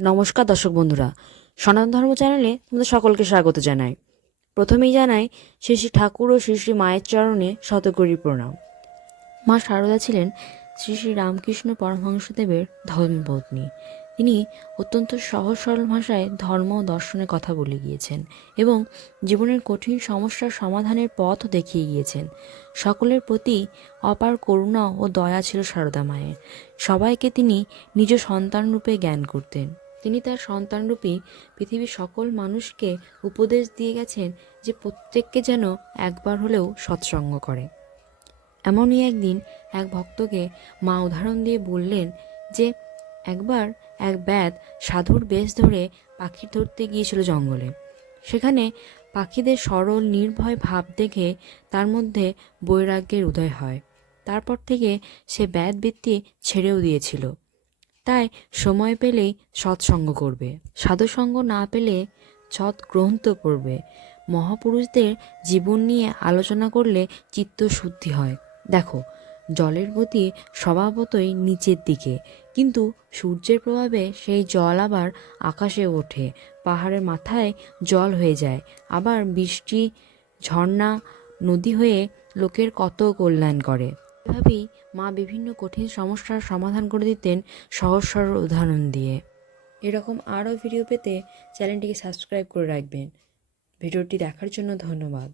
নমস্কার দর্শক বন্ধুরা, সনাতন ধর্ম চ্যানেলে তোমাদের সকলকে স্বাগত জানাই। প্রথমেই জানাই শ্রী শ্রী ঠাকুর ও শ্রী শ্রী মায়ের চরণে শতকোটি প্রণাম। মা শারদা ছিলেন শ্রী শ্রী রামকৃষ্ণ পরমহংসদেবের ধর্মপত্নী। তিনি অত্যন্ত সহজ সরল ভাষায় ধর্ম ও দর্শনের কথা বলে গিয়েছেন এবং জীবনের কঠিন সমস্যার সমাধানের পথও দেখিয়ে গিয়েছেন। সকলের প্রতি অপার করুণা ও দয়া ছিল শারদা মায়ের। সবাইকে তিনি নিজ সন্তানরূপে জ্ঞান করতেন। তিনি তার সন্তানরূপী পৃথিবীর সকল মানুষকে উপদেশ দিয়ে গেছেন যে প্রত্যেককে যেন একবার হলেও সৎসঙ্গ করে। এমনই একদিন এক ভক্তকে মা উদাহরণ দিয়ে বললেন যে একবার এক ব্যাধ সাধুর বেশ ধরে পাখি ধরতে গিয়েছিল জঙ্গলে। সেখানে পাখিদের সরল নির্ভয় ভাব দেখে তার মধ্যে বৈরাগ্যের উদয় হয়। তারপর থেকে সে ব্যাধবৃত্তি ছেড়েও দিয়েছিল। তাই সময় পেলেই সৎসঙ্গ করবে, সাধুসঙ্গ না পেলে সৎ গ্রন্থ পড়বে। মহাপুরুষদের জীবন নিয়ে আলোচনা করলে চিত্ত শুদ্ধি হয়। দেখো, জলের গতি স্বভাবতই নিচের দিকে, কিন্তু সূর্যের প্রভাবে সেই জল আবার আকাশে ওঠে, পাহাড়ের মাথায় জল হয়ে যায়, আবার বৃষ্টি ঝর্ণা নদী হয়ে লোকের কত কল্যাণ করে। এভাবেই মা বিভিন্ন কঠিন সমস্যার সমাধান করে দিতেন সহজ সরল উদাহরণ দিয়ে। এরকম আরও ভিডিও পেতে চ্যানেলটিকে সাবস্ক্রাইব করে রাখবেন। ভিডিওটি দেখার জন্য ধন্যবাদ।